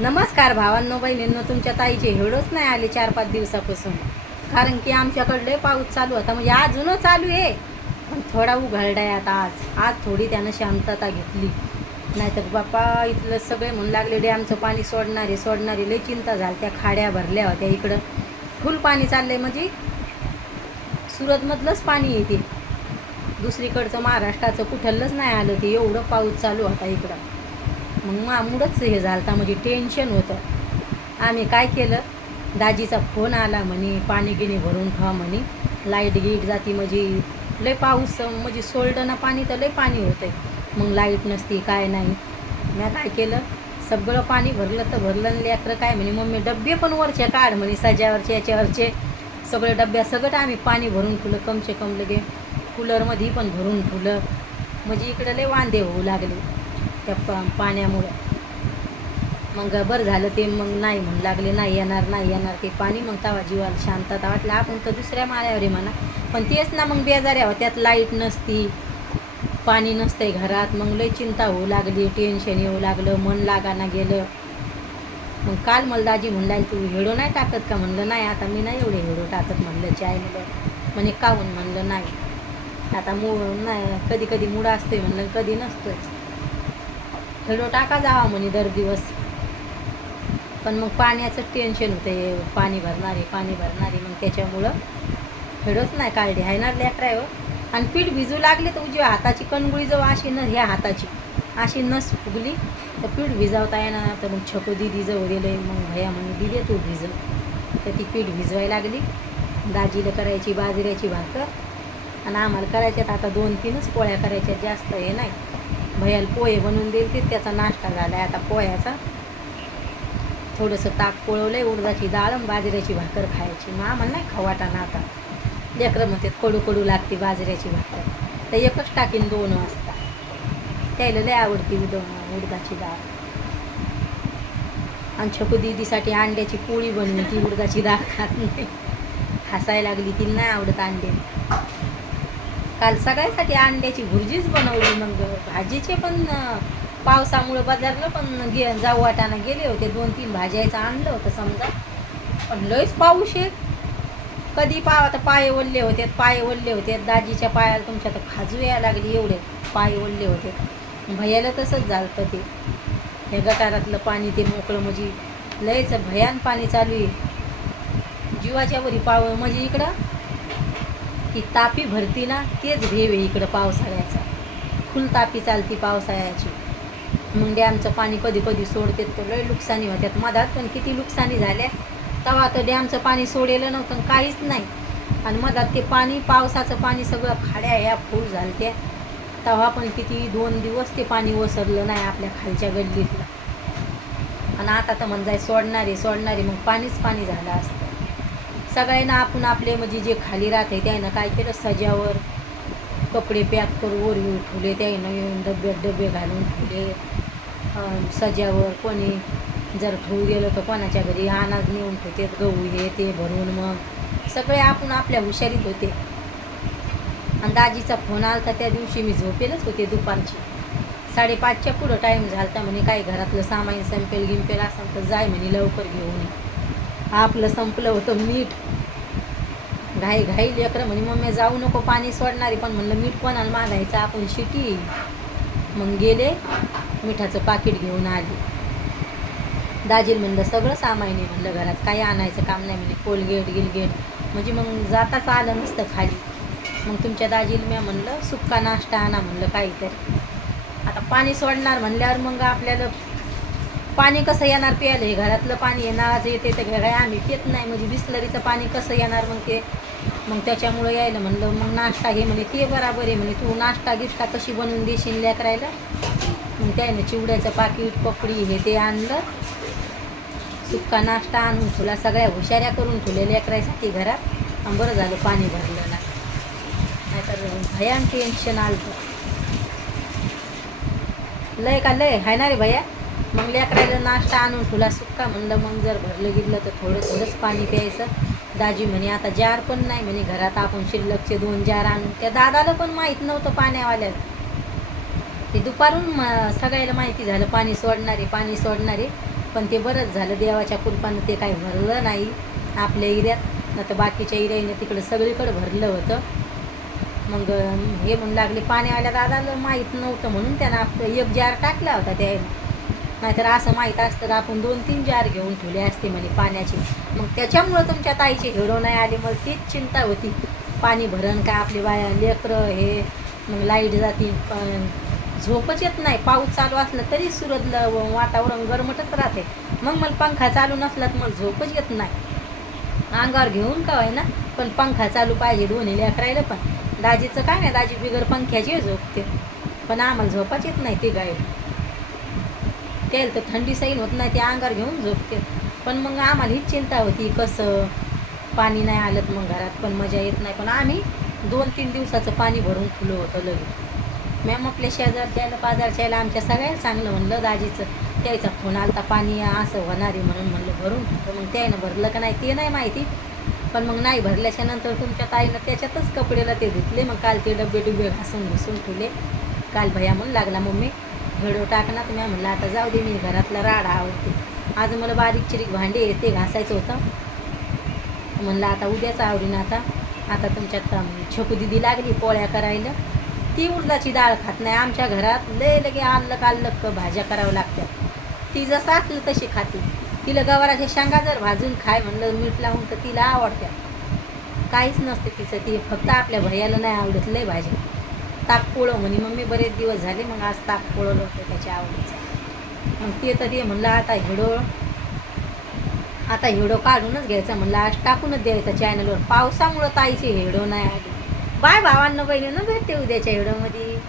नमस्कार भावांनो बहिणींनो, तुमच्या ताईचे व्हिडिओच नाही आले 4-5 दिवसापासून. कारण की आमच्याकडले पाऊस चालू होता, म्हणजे अजूनच चालू आहे, पण थोडा उघडला आहे आता. आज थोडी त्यानं शांतता घेतली. नाहीतर बाप्पा इथलं सगळे म्हणू लागले डॅमचं पाणी सोडणारे लई चिंता झाली. त्या खाड्या भरल्या होत्या, इकडं फुल पाणी चाललंय, म्हणजे सुरतमधलंच पाणी येते, दुसरीकडचं महाराष्ट्राचं कुठलंच नाही आलं ते. एवढं पाऊस चालू होता इकडं. मग मामुडंच हे झालं, म्हणजे टेन्शन होतं. आम्ही काय केलं, दाजीचा फोन आला म्हणे पाणी गिणी भरून ठेवा म्हणे, लाईट गीट जाती, म्हणजे लय पाऊस, म्हणजे सोडलं ना पाणी तर लय पाणी होतं आहे. मग लाईट नसती काय नाही. मी काय केलं, सगळं पाणी भरलं तर भरलं. आणि लेकरं काय म्हणे, मम्मी डब्बे पण वरचे काढ म्हणे, सज्यावरचे याच्यावरचे सगळे डब्या सगळं आम्ही पाणी भरून ठेवलं. कमसे कम लगे कूलरमध्ये पण भरून ठेवलं. म्हणजे इकडं लय वांदे होऊ लागले त्या पाण्यामुळं. मग बरं झालं ते. मग नाही म्हणू लागले नाही येणार ते पाणी. मग तेव्हा जीवाला शांतता वाटलं. आपण तर दुसऱ्या माळ्यावर आहे म्हणा, पण तेच ना, मग बेजाऱ्या होत्यात, लाईट नसती, पाणी नसतंय घरात. मग लई चिंता होऊ लागली, टेन्शन येऊ लागलं, मन लागाना गेलं. मग काल मला दाजी म्हणला, तू व्हिडिओ नाही टाकत का? म्हणलं नाही, आता मी नाही एवढे व्हिडिओ टाकत म्हणलं. चॅनलवर म्हणे काहून? म्हणलं नाही, आता नाही, कधी कधी मूड असतोय म्हणलं, कधी नसतोय. व्हिडिओ टाका जावा म्हणे दर दिवस. पण मग पाण्याचं टेन्शन होते, पाणी भरणारे, मग त्याच्यामुळं व्हिडिओच नाही काढली. आहे ना लेकरायवर. आणि पीठ भिजू लागले तर उजव्या हाताची कणगुळी जवळ अशी ह्या हाताची अशी नस फुगली, तर पीठ भिजवता येणार. तर मग छकू दिदी जवळ दिले. मग भैया म्हणे दिदे तू भिजव. तर ती पीठ भिजवायला लागली. दाजीला करायची बाजऱ्याची भाकर, आणि आम्हाला करायच्यात आता 2-3च पोळ्या करायच्या, जास्त हे नाही. भैयाला पोहे बनवून दिले, त्याचा नाश्ता झाला आहे आता पोह्याचा. थोडंसं ताक पोळवलं, उडदाची डाळ आणि बाजऱ्याची भाकर खायची. मग आम्हाला नाही खाऊ वाटाणा आता. लेकरं म्हणतात कडू लागते बाजऱ्याची भाकर, तर एकच टाकीन 2 वाजता. त्याला लय आवडते उडदाची डाळ. आणि छकू दीदीसाठी अंड्याची पोळी बनवली, ती उडदाची डाळ खात नाही. हसायला लागली, ती नाही आवडत अंडे. काल सगळ्यासाठी अंड्याची भुर्जीच बनवली. मग भाजीचे पण पावसामुळे बाजारला पण जाऊ वाटाणा गेले होते. 2-3 भाज्याचं आणलं होतं समजा, पण लयच पाऊस आहे. कधी आता पाय ओलले होते. दाजीच्या पायाला तुमच्या तर खाजू यायला लागली, एवढे पाय ओलले होते. भैयाला तसंच झालं ते. हे गटारातलं पाणी ते मोकळं, म्हणजे लयच भयान पाणी चालू आहे. जीवाच्या वरी म्हणजे इकडं की तापी भरती ना, तेच भेव आहे इकडं पावसाळ्याचा. फुल तापी चालती पावसाळ्याची. मग डॅमचं पाणी कधी कधी सोडते तर लय नुकसानी होत्यात. मधात पण किती नुकसानी झाल्या. तेव्हा तर डॅमचं पाणी सोडेलं नव्हतं, काहीच नाही. आणि मधात ते पाणी, पावसाचं पाणी सगळं खाड्या ह्या फुल झालत्या. तेव्हा पण किती 2 दिवस ते पाणी ओसरलं नाही आपल्या खालच्या गल्लीतलं. आणि आता तर म्हणजे सोडणारे मग पाणीच पाणी झालं असतं. सगळ्यांना आपण आपले, म्हणजे जे खाली राहते त्यानं काय केलं, सज्यावर कपडे पॅक करून वर ठेवले. त्यानं येऊन डबे घालून ठेवले सज्यावर. कोणी जर ठेवू गेलं तर कोणाच्या घरी अनाज नेऊन ठेवतात, गहू हे ते भरून. मग सगळे आपण आपल्या हुशारीत होते. आणि दाजीचा फोन आला तर त्या दिवशी मी झोपेलच होते दुपारची. 5:30च्या पुढं टाईम झाला. म्हणे काय घरातलं सामान गिंपेल असेल तर जाय म्हणे लवकर घेऊन. आपलं संपलं होतं मीठ. घाई लेकरं म्हणे मम्मी जाऊ नको, पाणी सोडणारी. पण म्हणलं मीठ कोणाला मागायचं, आपण शिटी. मग गेले, मिठाचं पाकिट घेऊन आले. दाजीला म्हणलं सगळं सामान आहे म्हणलं घरात, काही आणायचं काम नाही म्हणे. कोलगेट म्हणजे मग जाताच आलं नसतं खाली. मग तुमच्या दाजीला मी म्हणलं सुक्का नाश्ता आणा म्हणलं काहीतरी. आता पाणी सोडणार म्हणल्यावर मग आपल्याला पाणी कसं येणार प्यायला? हे घरातलं पाणी हे नळाचं येते तर काय आम्ही पित नाही, म्हणजे बिस्लरीचं पाणी कसं येणार मग ते. मग त्याच्यामुळं यायला म्हणलं मग नाश्ता घे म्हणे. ते बराबर आहे म्हणे, तू नाश्ता गिश्ता कशी बनवून देशील लेकरायला. मग त्याने चिवड्याचं पाकिट, पपडी हे ते आणलं. सुक्का नाश्ता आणून तुला सगळ्या हुशाऱ्या करून ठेवल्या लेकरायसाठी घरात. आणि बरं झालं पाणी भरलं ना, नाहीतर भयान टेन्शन आलं लय आहे ना रे भैया. मग लेकरायला नाश्ता आणून तुला सुक्का म्हणलं. मग जर भरलं गिरलं तर थोडंच पाणी प्यायचं. दाजी म्हणे आता जार पण नाही म्हणे घरात, आपण शिल्लकचे 2 जार आणून. त्या दादाला पण माहीत नव्हतं पाण्यावाल्याला. ते दुपारून सगळ्याला माहिती झालं पाणी सोडणारे. पण ते बरंच झालं देवाच्या कृपानं ते काही भरलं नाही आपल्या एरियात, नाही तर बाकीच्या एरियाने तिकडं सगळीकडे भरलं होतं. मग हे म्हणू लागले पाण्यावाल्या दादाला माहीत नव्हतं म्हणून त्यानं आपलं एक जार टाकला होता त्या, नाहीतर असं माहीत असतं तर आपण 2-3 जार घेऊन ठेवले असते म्हणे पाण्याची. मग त्याच्यामुळं तुमच्या ताईची हिरो नाही आली. मला तीच चिंता होती, पाणी भरण का आपली बाया लेकरं हे, मग लाईट जाती, झोपच येत नाही. पाऊस चालू असलं तरी सुरतलं वातावरण गरमटच राहते. मग मला पंखा चालू नसला तर मला झोपच येत नाही. अंगावर घेऊन का ना, पण पंखा चालू पाहिजे दोन्ही लेकरायला. पण दाजीचं काय नाही, दाजी बिगर पंख्याची झोपते, पण आम्हाला झोपाच येत नाही. ते गाय त्याला तर थंडी सैन होत नाही, ते अंगावर घेऊन झोपते. पण मग आम्हाला हीच चिंता होती कसं पाणी नाही आलं तर मग घरात पण मजा येत नाही. पण आम्ही 2-3 दिवसाचं पाणी भरून ठेवलं होतं लगेच. मॅम आपल्या शेजारच्याला पाजारच्याला आमच्या सगळ्याला चांगलं म्हणलं दाजीचं, त्याचा फोन आलता पाणी असं होणार आहे म्हणून, म्हणलं भरून. तर मग त्यानं भरलं का नाही ते नाही माहिती, पण मग नाही भरल्याच्या नंतर तुमच्या ताईनं त्याच्यातच कपडेला ते धुतले. मग काल ते डबे घासून घुसून ठेवले. काल भैया म्हणून लागला मम्मी व्हिडिओ टाकणार, तर मी म्हणलं आता जाऊ दे, मी घरातला राडा आवडते. आज मला बारीक चिरीक भांडे ते घासायचं होतं, म्हणलं आता उद्याच आवडीन. आता तुमच्यात छकू दिदी लागली पोळ्या करायला. ती उडदाची डाळ खात नाही. आमच्या घरात लगे आल्लक भाज्या कराव्या लागतात. ती जसं असलं तशी खाते. तिला गवाराच्या शेंगा जर भाजून खाय म्हणलं मीठ लावून तर तिला आवडतात. काहीच नसते तिचं. ती फक्त आपल्या भैयाला नाही आवडत लय भाजी. ताकपोळं म्हणे मम्मी बरेच दिवस झाले, मग आज ताकपोळं होतं त्याच्या आवडीचं. मग ते तर ते म्हणलं आता हिडो काढूनच घ्यायचा, म्हणलं आज टाकूनच द्यायचा चॅनलवर. पावसामुळं ताईची हिडो नाही आली. बाय भावांना बहिणीनं भेटते उद्याच्या हिडोमध्ये.